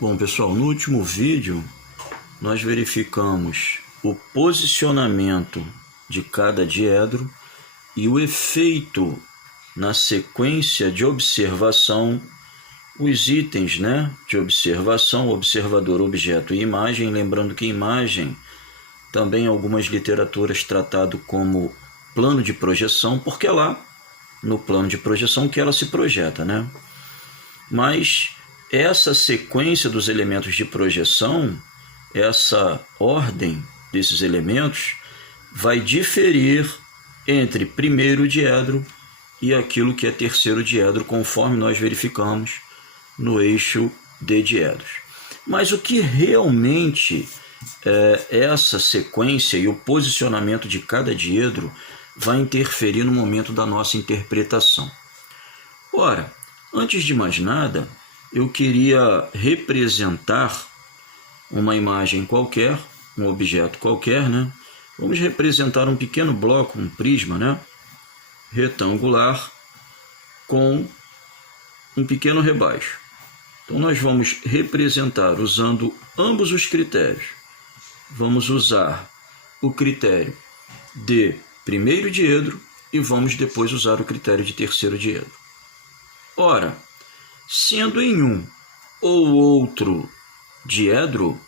Bom, pessoal, no último vídeo nós verificamos o posicionamento de cada diedro e o efeito na sequência de observação, os itens, de observação, observador, objeto e imagem. Lembrando que imagem também em algumas literaturas tratado como plano de projeção, porque é lá no plano de projeção que ela se projeta, Mas essa sequência dos elementos de projeção, essa ordem desses elementos, vai diferir entre primeiro diedro e aquilo que é terceiro diedro, conforme nós verificamos no eixo de diedros. Mas o que realmente essa sequência e o posicionamento de cada diedro vai interferir no momento da nossa interpretação? Ora, antes de mais nada, eu queria representar uma imagem qualquer, um objeto qualquer, Vamos representar um pequeno bloco, um prisma, retangular com um pequeno rebaixo. Então nós vamos representar usando ambos os critérios. Vamos usar o critério de primeiro diedro e vamos depois usar o critério de terceiro diedro. Ora, sendo em um ou outro diedro,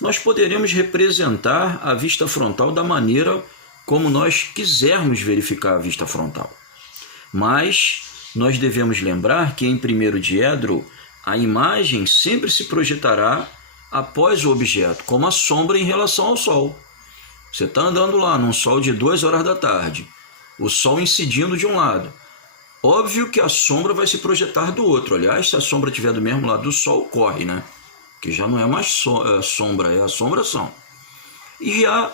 nós poderemos representar a vista frontal da maneira como nós quisermos verificar a vista frontal. Mas nós devemos lembrar que em primeiro diedro, a imagem sempre se projetará após o objeto, como a sombra em relação ao sol. Você está andando lá num sol de 2 horas da tarde, o sol incidindo de um lado. Óbvio que a sombra vai se projetar do outro. Aliás, se a sombra estiver do mesmo lado do sol, corre, Que já não é mais sombra, é assombração. E já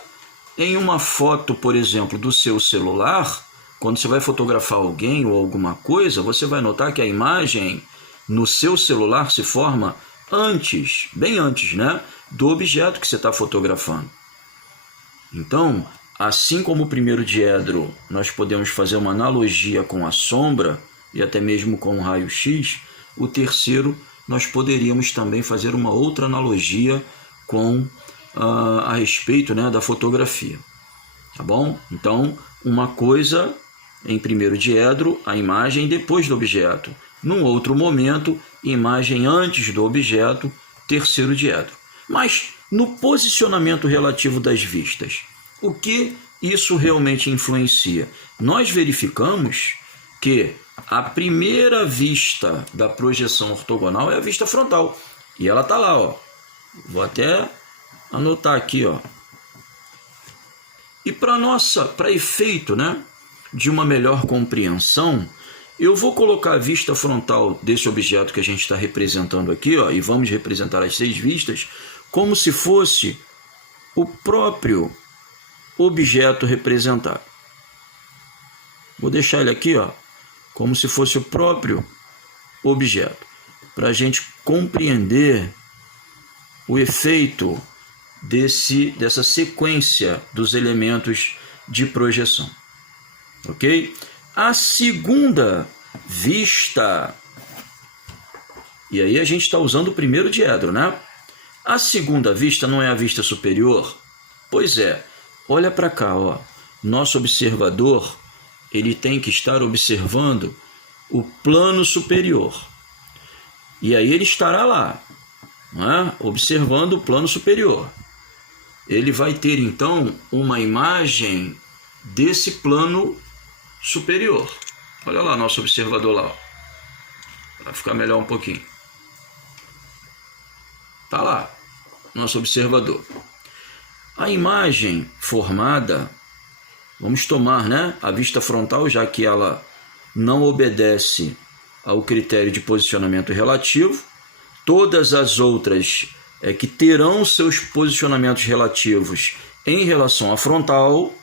em uma foto, por exemplo, do seu celular, quando você vai fotografar alguém ou alguma coisa, você vai notar que a imagem no seu celular se forma antes, bem antes, do objeto que você está fotografando. Então, assim como o primeiro diedro, nós podemos fazer uma analogia com a sombra e até mesmo com o raio-x, o terceiro nós poderíamos também fazer uma outra analogia com a respeito da fotografia. Tá bom? Então, uma coisa em primeiro diedro, a imagem depois do objeto. Num outro momento, imagem antes do objeto, terceiro diedro. Mas no posicionamento relativo das vistas, o que isso realmente influencia? Nós verificamos que a primeira vista da projeção ortogonal é a vista frontal. E ela está lá, Vou até anotar aqui, E para efeito, de uma melhor compreensão, eu vou colocar a vista frontal desse objeto que a gente está representando aqui, e vamos representar as 6 vistas, como se fosse o próprio objeto representado. Vou deixar ele aqui, como se fosse o próprio objeto, para a gente compreender o efeito dessa sequência dos elementos de projeção. Ok? A segunda vista, e aí a gente está usando o primeiro diedro, A segunda vista não é a vista superior? Pois é, olha para cá, Nosso observador, ele tem que estar observando o plano superior. E aí ele estará lá, observando o plano superior. Ele vai ter, então, uma imagem desse plano superior. Olha lá nosso observador lá. Para ficar melhor um pouquinho. Tá lá, nosso observador. A imagem formada, vamos tomar a vista frontal, já que ela não obedece ao critério de posicionamento relativo. Todas as outras que terão seus posicionamentos relativos em relação à frontal.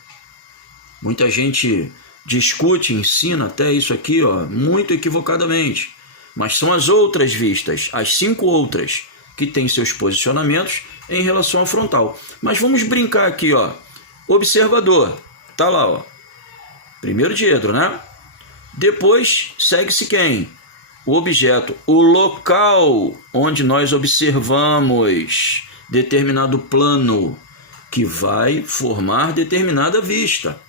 Muita gente discute, ensina até isso aqui, muito equivocadamente. Mas são as outras vistas, as 5 outras, que têm seus posicionamentos em relação à frontal. Mas vamos brincar aqui, observador, tá lá, primeiro diedro, Depois segue-se quem? o objeto, o local onde nós observamos determinado plano que vai formar determinada vista.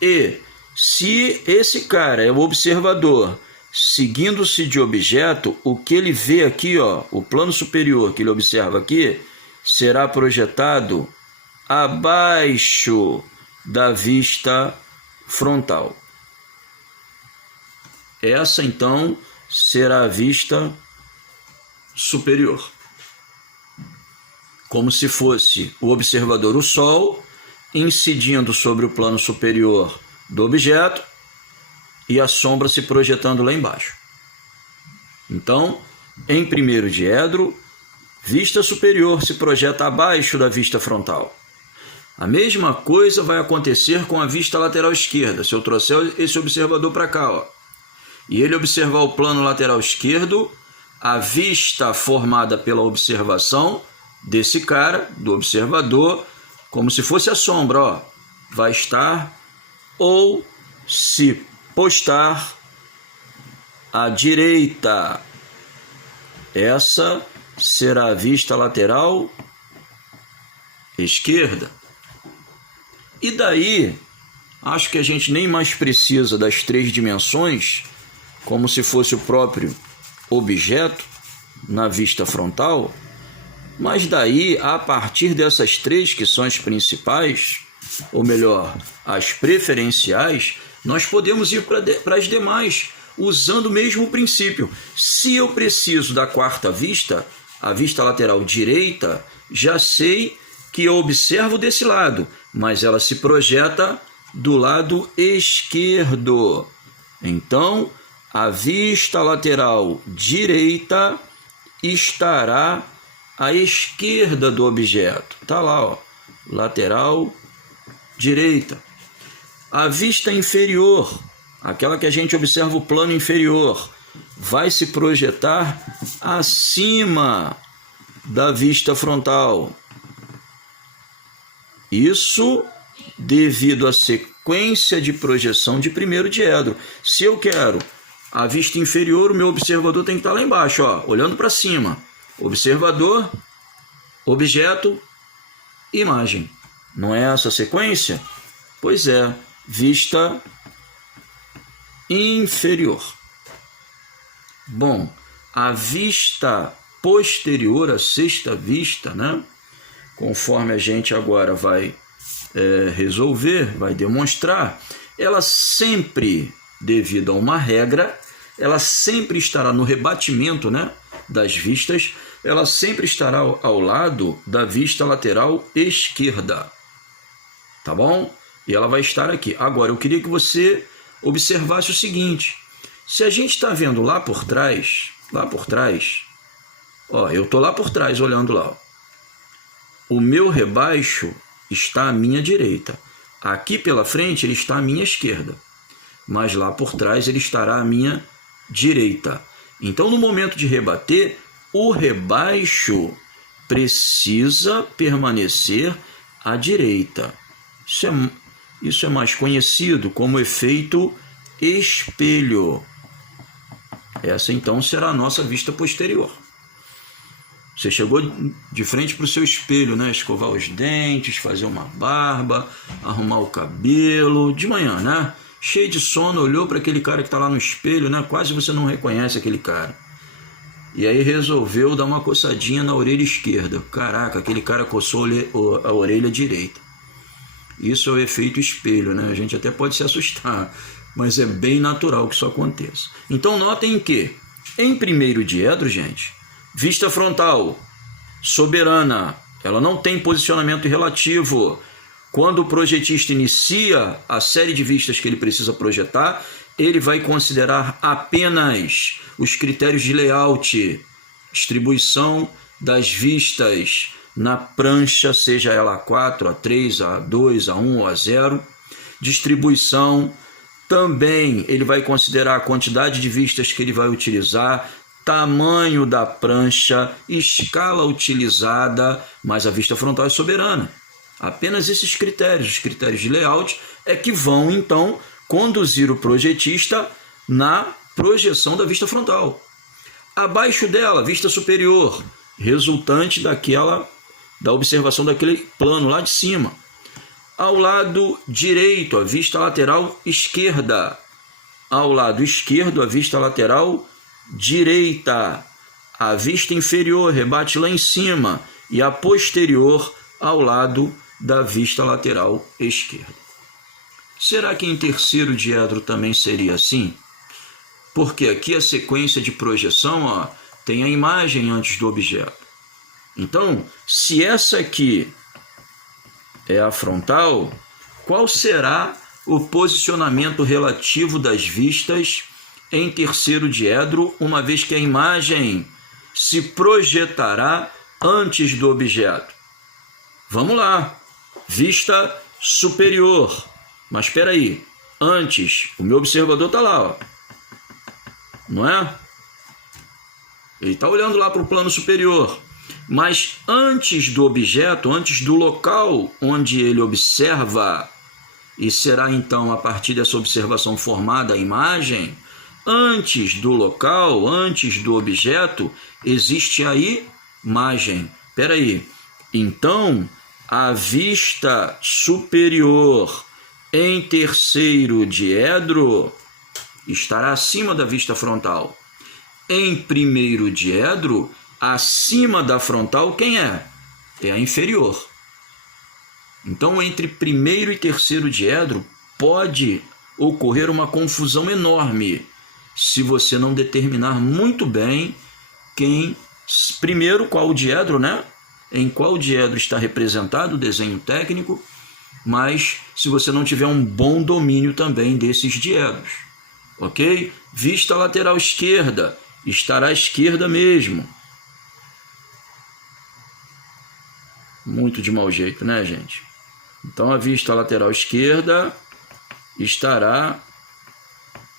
E se esse cara é o observador, seguindo-se de objeto, o que ele vê aqui, ó, o plano superior que ele observa aqui, será projetado abaixo da vista frontal. Essa, então, será a vista superior. Como se fosse o observador, o Sol, incidindo sobre o plano superior do objeto e a sombra se projetando lá embaixo. Então, em primeiro diedro, vista superior se projeta abaixo da vista frontal. A mesma coisa vai acontecer com a vista lateral esquerda. Se eu trouxer esse observador para cá, ó, e ele observar o plano lateral esquerdo, a vista formada pela observação desse cara, do observador, como se fosse a sombra, ó, vai estar ou se postar à direita. Essa será a vista lateral esquerda. E daí, acho que a gente nem mais precisa das 3 dimensões, como se fosse o próprio objeto na vista frontal, mas daí, a partir dessas 3 que são as principais, ou melhor, as preferenciais, nós podemos ir para as demais, usando o mesmo princípio. Se eu preciso da 4ª vista, a vista lateral direita, já sei que eu observo desse lado, mas ela se projeta do lado esquerdo. Então, a vista lateral direita estará à esquerda do objeto. Está lá, ó, lateral direita. A vista inferior, aquela que a gente observa o plano inferior, vai se projetar acima da vista frontal. Isso devido à sequência de projeção de primeiro diedro. Se eu quero a vista inferior, o meu observador tem que estar lá embaixo, ó, olhando para cima. Observador, objeto, imagem. Não é essa a sequência? Pois é, vista inferior. Bom, a vista posterior, a 6ª vista, né? Conforme a gente agora vai resolver, vai demonstrar, ela sempre, devido a uma regra, ela sempre estará no rebatimento, né, das vistas, ela sempre estará ao lado da vista lateral esquerda. Tá bom? E ela vai estar aqui. Agora, eu queria que você observasse o seguinte. Se a gente está vendo lá por trás, ó, eu estou lá por trás olhando lá. Ó. O meu rebaixo está à minha direita. Aqui pela frente ele está à minha esquerda. Mas lá por trás ele estará à minha direita. Então, no momento de rebater, o rebaixo precisa permanecer à direita. Isso é mais conhecido como efeito espelho. Essa, então, será a nossa vista posterior. Você chegou de frente para o seu espelho, né? Escovar os dentes, fazer uma barba, arrumar o cabelo, de manhã, né? Cheio de sono, olhou para aquele cara que está lá no espelho, né? Quase você não reconhece aquele cara. E aí resolveu dar uma coçadinha na orelha esquerda. Caraca, aquele cara coçou a orelha direita. Isso é o efeito espelho, né? A gente até pode se assustar, mas é bem natural que isso aconteça. Então notem que, em primeiro diedro, gente, vista frontal, soberana, ela não tem posicionamento relativo. Quando o projetista inicia a série de vistas que ele precisa projetar, ele vai considerar apenas os critérios de layout, distribuição das vistas na prancha, seja ela A4, A3, A2, A1 ou A0. Distribuição, também ele vai considerar a quantidade de vistas que ele vai utilizar, tamanho da prancha, escala utilizada, mas a vista frontal é soberana. Apenas esses critérios, os critérios de layout, é que vão, então, conduzir o projetista na projeção da vista frontal. Abaixo dela, vista superior, resultante da observação daquele plano lá de cima. Ao lado direito, a vista lateral esquerda. Ao lado esquerdo, a vista lateral direita. A vista inferior rebate lá em cima e a posterior ao lado da vista lateral esquerda. Será que em terceiro diedro também seria assim? Porque aqui a sequência de projeção tem a imagem antes do objeto. Então, se essa aqui é a frontal, qual será o posicionamento relativo das vistas em terceiro diedro, uma vez que a imagem se projetará antes do objeto? Vamos lá. Vista superior. Mas espera aí. Antes, o meu observador está lá, ó. Não é? Ele está olhando lá para o plano superior. Mas antes do objeto, antes do local onde ele observa, e será então a partir dessa observação formada a imagem, antes do local, antes do objeto, existe aí imagem. Espera aí. Então, a vista superior em terceiro diedro estará acima da vista frontal. Em primeiro diedro, acima da frontal, quem é? É a inferior. Então, entre primeiro e terceiro diedro, pode ocorrer uma confusão enorme se você não determinar muito bem primeiro, qual o diedro, né? Em qual diedro está representado o desenho técnico, mas se você não tiver um bom domínio também desses diedros, ok? Vista lateral esquerda, estará à esquerda mesmo. Muito de mau jeito, né, gente? Então, a vista lateral esquerda estará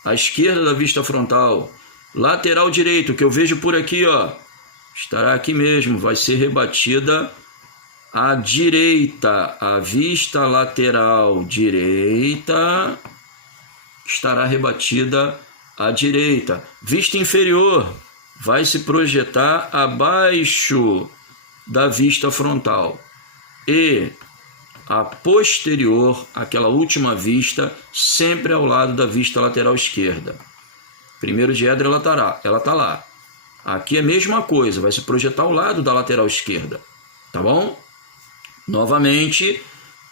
à esquerda da vista frontal. Lateral direito, que eu vejo por aqui, ó, estará aqui mesmo, vai ser rebatida à direita. A vista lateral direita estará rebatida à direita. Vista inferior vai se projetar abaixo da vista frontal. E a posterior, aquela última vista, sempre ao lado da vista lateral esquerda. Primeiro diedro ela tá lá. Aqui é a mesma coisa, vai se projetar ao lado da lateral esquerda, tá bom? Novamente,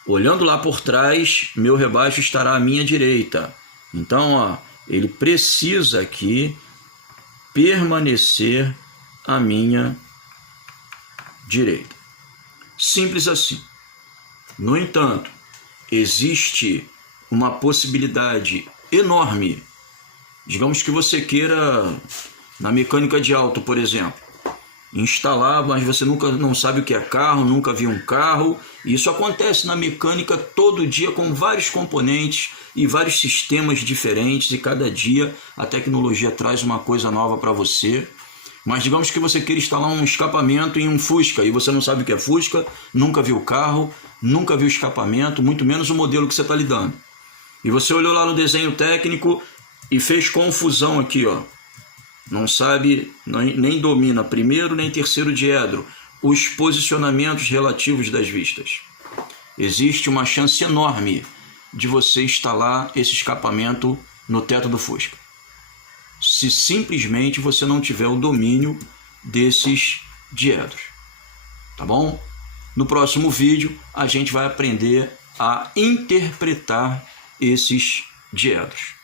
olhando lá por trás, meu rebaixo estará à minha direita. Então, ó, ele precisa aqui permanecer à minha direita. Simples assim. No entanto, existe uma possibilidade enorme. Digamos que você queira, na mecânica de auto, por exemplo, instalar, mas você não sabe o que é carro, nunca viu um carro. Isso acontece na mecânica todo dia com vários componentes e vários sistemas diferentes, e cada dia a tecnologia traz uma coisa nova para você. Mas digamos que você queira instalar um escapamento em um Fusca e você não sabe o que é Fusca, nunca viu o carro, nunca viu o escapamento, muito menos o modelo que você está lidando. E você olhou lá no desenho técnico e fez confusão aqui, ó. Não sabe, nem domina primeiro nem terceiro diedro, os posicionamentos relativos das vistas. Existe uma chance enorme de você instalar esse escapamento no teto do Fusca, se simplesmente você não tiver o domínio desses diedros, tá bom? No próximo vídeo a gente vai aprender a interpretar esses diedros.